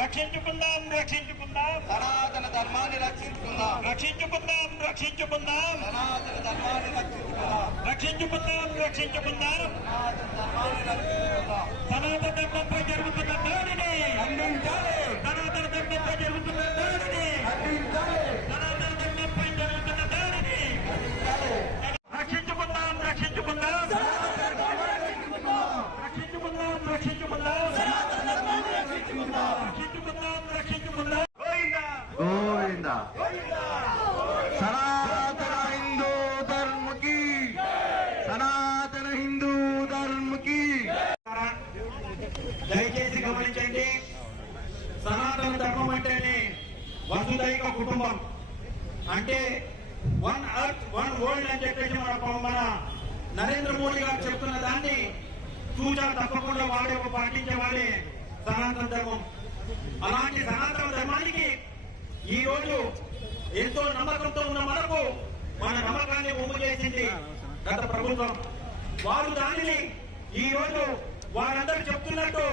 రక్షించుకుందాం రక్షించుకుందాం సనాతన ధర్మాన్ని రక్షించుకుందాం రక్షించుకుందాం రక్షించుకుందాం సనాతన ధర్మాన్ని రక్షించుకుందాం రక్షించుకుందాం రక్షించుకుందాం గోవింద? సనాతన హిందూ ధర్మ కి సనాతన హిందూ ధర్మ కి దయచేసి గమనించండి సనాతన ధర్మం అంటేనే వసుదైక కుటుంబం. అంటే వన్ అర్త్ వన్ వరల్డ్ అని చెప్పేసి మన మన నరేంద్ర మోడీ గారు చెప్తున్న దాన్ని సూచన తప్పకుండా వాడే పాటించే వాడే సనాతన ధర్మం. అలాంటి సనాతన ధర్మానికి ఈ రోజు ఎంతో నమ్మకంతో ఉన్న మనకు మన నమ్మకాన్ని ఒమ్ము చేసింది గత ప్రభుత్వం. వారు దానిని ఈ రోజు వారందరూ చెప్తున్నట్టు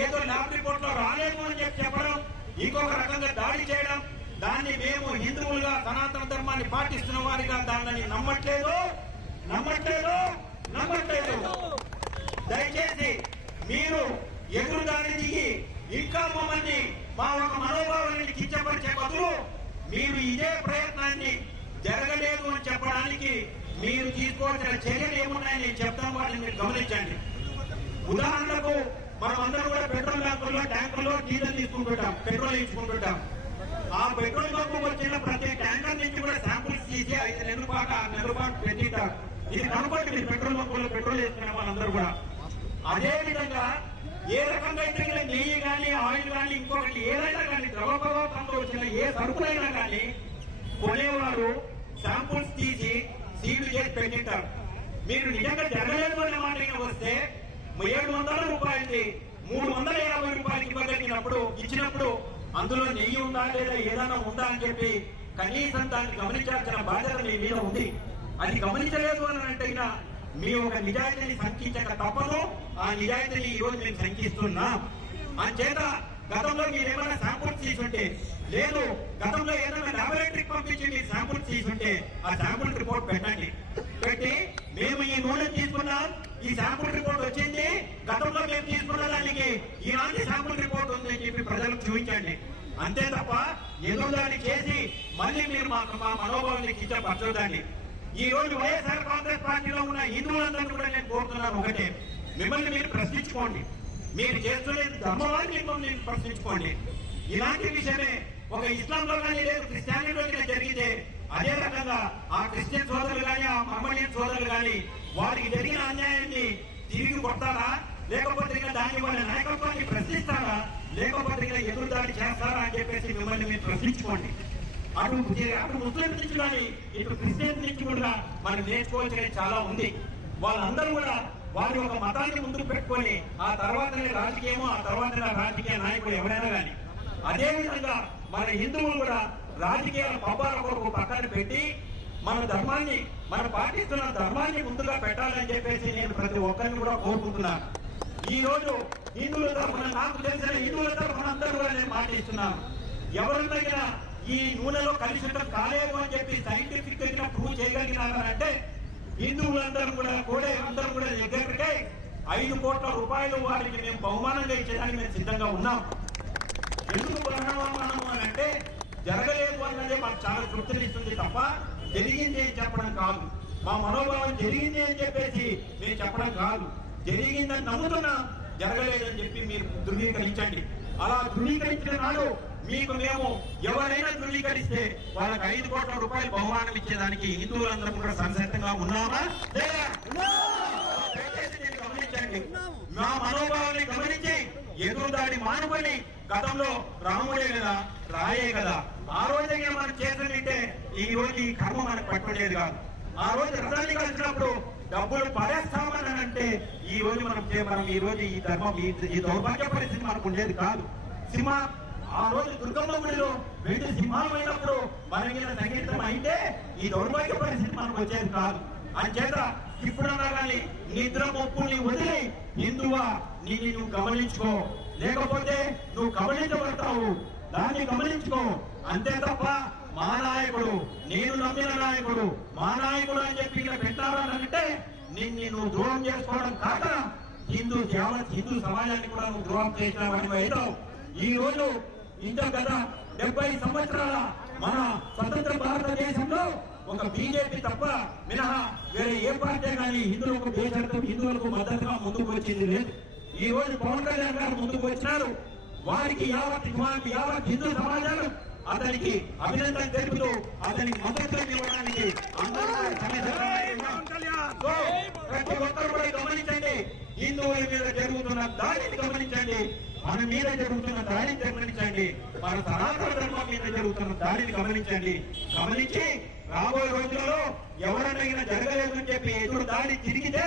ఏదో ల్యాబ్ రిపోర్ట్లో రాలేదు అని చెప్పి చెప్పడం ఇంకొక రకంగా దాడి చేయడం దాన్ని మేము హిందువులుగా సనాతన ధర్మాన్ని పాటిస్తున్న వారిగా దానిని నమ్మట్లేదు నమ్మట్లేదు నమ్మట్లేదు. దయచేసి మీరు ఎదురుదారి ఇంకా మమ్మల్ని మా ఒక మనోభావాన్ని కించపరిచే బదులు మీరు ఇదే ప్రయత్నాన్ని జరగలేదు అని చెప్పడానికి మీరు తీసుకోవాల్సిన చర్యలు ఏమున్నాయని నేను చెప్తాను వాటిని మీరు గమనించండి. ఉదాహరణకు మనం అందరం కూడా పెట్రోల్ బ్యాంకుల్లో ట్యాంకుల్లో డీజిల్ తీసుకుంటుంటాం పెట్రోల్ ఇచ్చుకుంటుంటాం ఆ పెట్రోల్ బంకు వచ్చిన ప్రతి ట్యాంకర్ నుంచి కూడా శాంపుల్స్ తీసి ఐదు నెలల పాటు ఆరు నెలల పాటు పెట్టింటారు. ఇది కనుకోండి మీరు పెట్రోల్ బంకుల్లో పెట్రోల్ వేసుకునే వాళ్ళందరూ కూడా. అదే విధంగా ఏ రకంగా అయితే నెయ్యి కానీ ఆయిల్ కానీ ఇంకొకటి ఏదైనా కానీ ద్రవ పదార్థంతో వచ్చిన ఏ సరుకులైనా కానీ కొనేవారు శాంపుల్స్ తీసి సీల్ చేసి పెట్టింటారు. మీరు నిజంగా జరగలేదు అనే మాట వస్తే ఏడు వందల రూపాయలకి మూడు వందల యాభై రూపాయలకి ఇవ్వగలిగినప్పుడు ఇచ్చినప్పుడు అందులో నెయ్యి ఉందా లేదా ఏదైనా ఉందా అని చెప్పి కనీసం దాన్ని గమనించాల్సిన బాధ్యత మీ మీద ఉంది. అది గమనించలేదు అని అంటే మీ ఒక నిజాయితీని సంకించక తప్పదు. ఆ నిజాయితీని ఈ రోజు మేము సంకిస్తున్నాం. చేత గతంలో మీరు ఏమైనా శాంపుల్స్ తీసుంటే లేదు గతంలో ఏదైనా లాబొరేటరీకి పంపించి మీరు శాంపుల్స్ తీసుంటే ఆ శాంపుల్ రిపోర్ట్ పెట్టండి. పెట్టి మేము ఈ నూనె తీసుకున్నాం. ఈ శాంపుల్ రిపోర్ట్ వచ్చింది. గతంలో మేము తీసుకున్న దానికి ఇలాంటి శాంపుల్ రిపోర్ట్ ఉందని చెప్పి ప్రజలకు చూపించండి. అంతే తప్ప ఎదురుదాడి చేసి మళ్ళీ మీరు మా మా మనోభావాన్ని కించపరచదండి ఈ రోజు వైఎస్ఆర్ కాంగ్రెస్ పార్టీలో ఉన్న హిందువులందరూ కూడా నేను కోరుతున్నాను ఒకటే. మిమ్మల్ని మీరు ప్రశ్నించుకోండి. మీరు చేస్తున్నది ధర్మవాన్ని మిమ్మల్ని ప్రశ్నించుకోండి. ఇలాంటి విషయమే ఒక ఇస్లాంలో కానీ లేదు క్రిస్టియానిటీలో కానీ జరిగితే అదే రకంగా ఆ క్రిస్టియన్ సోదరులు కానీ ఆ మహమ్మడియన్ సోదరులు కానీ వారికి జరిగిన అన్యాయాన్ని తిరిగి కొడతారా? లేకపోతే ఇక దాని వాళ్ళ నాయకత్వాన్ని ప్రశ్నిస్తారా? లేకపోతే ఇక ఎదురుదాడి చేస్తారా అని చెప్పేసి మిమ్మల్ని మీరు ప్రశ్నించుకోండి. అటు అటు ముస్లిం నుంచి కానీ ఇటు క్రిస్టియన్ నుంచి కూడా మనం నేర్చుకోవాల్సినవి చాలా ఉంది. వాళ్ళందరూ కూడా వారి ఒక మతాన్ని ముందుకు పెట్టుకొని ఆ తర్వాతనే రాజకీయము ఆ తర్వాతనే రాజకీయ నాయకుడు ఎవరైనా కానీ అదేవిధంగా మన హిందువులు కూడా రాజకీయాల పబ్బాల కొరకు పక్కన పెట్టి మన ధర్మాన్ని మన పాటిస్తున్న ధర్మాన్ని ముందుగా పెట్టాలని చెప్పేసి నేను ప్రతి ఒక్కరిని కూడా కోరుకుంటున్నాను ఈ రోజు హిందువుల తరఫున నాకు తెలిసిన హిందువుల తరఫున అందరూ కూడా నేను మాటిస్తున్నాను. ఎవరినైనా ఈ నూనెలో కలుషితం కాలేదు అని చెప్పి సైంటిఫిక్గా ప్రూవ్ చేయగలిగినారంటే హిందువులందరూ కూడా కూడా అందరూ కూడా దగ్గరకే ఐదు కోట్ల రూపాయలు వారికి మేము బహుమానంగా ఇచ్చేదానికి మేము సిద్ధంగా ఉన్నాం. ఎందుకు బహుమానం అని అంటే జరగలేదు అన్నదే మాకు చాలా తృప్తినిస్తుంది తప్ప జరిగింది అని చెప్పడం కాదు. మా మనోభావం జరిగింది అని చెప్పేసి నేను చెప్పడం కాదు. జరిగిందని నమ్ముతున్నా జరగలేదని చెప్పి మీరు ధృవీకరించండి. అలా ధృవీకరించిన నాడు మీకు మేము ఎవరైనా ధృవీకరిస్తే వాళ్ళకి ఐదు కోట్ల రూపాయలు బహుమానం ఇచ్చేదానికి హిందువులందరూ కూడా సంసిద్ధంగా ఉన్నామా? గమనించండి. మా మనోభావాన్ని గమనించి ఎదురుదాడి మానుకొని గతంలో రాముడే కదా రాయే కదా ఆ రోజే మనం చేసినట్టే ఈ రోజు ఈ కర్మ మనకు పట్టుకునేది కాదు. ఆ రోజు రథాన్ని కలిసినప్పుడు డబ్బులు పడేస్తామని అంటే ఈ రోజు మనం మనం ఈ రోజు ఈ ధర్మం ఈ ఈ దౌర్భాగ్య పరిస్థితి మనకు ఉండేది కాదు. సింహ ఆ రోజు దుర్గమ్మ గుడిలో వెండి సింహాలు అయినప్పుడు మన మీద సంగీతం అయితే ఈ దౌర్భాగ్య పరిస్థితి మనకు వచ్చేది కాదు. అంచేత ఇప్పుడన్నా కానీ నిద్ర మొప్పుని వదిలి హిందువా నీ నువ్వు గమనించుకో. లేకపోతే నువ్వు గమనించబడతావు. దాన్ని గమనించుకో. అంతే తప్ప మా నాయకుడు నేను నమ్మిన నాయకుడు మా నాయకుడు అని చెప్పి ఇక్కడ పెట్టాలంటే నిన్ను నువ్వు ద్రోహం చేసుకోవడం కాక హిందూ యావత్ హిందూ సమాజాన్ని కూడా నువ్వు ద్రోహం చేసిన వాడివి ఈ రోజు ఇంత గత డెబ్బై సంవత్సరాల మన స్వతంత్ర భారతదేశంలో ఒక బీజేపీ తప్ప మినహా వేరే ఏ పార్టీ కానీ హిందువులకు దేశార్థం హిందువులకు మద్దతుగా ముందుకు వచ్చింది లేదు. ఈ రోజు పవన్ కళ్యాణ్ గారు ముందుకు వచ్చినారు. వారికి యావత్ వారికి యావత్ హిందూ సమాజాలు అతనికి అభినందన తెలుపుతూ అతనికి మద్దతు ఇవ్వడానికి ప్రతి ఒక్కరు కూడా గమనించండి. హిందువుల మీద జరుగుతున్న దాడిని గమనించండి. మన మీద జరుగుతున్న దాడిని గమనించండి మన సనాతన ధర్మం మీద జరుగుతున్న దాడిని గమనించండి. గమనించి రాబోయే రోజులలో ఎవరినైనా జరగలేదు అని చెప్పి ఎదురు దాడి తిరిగితే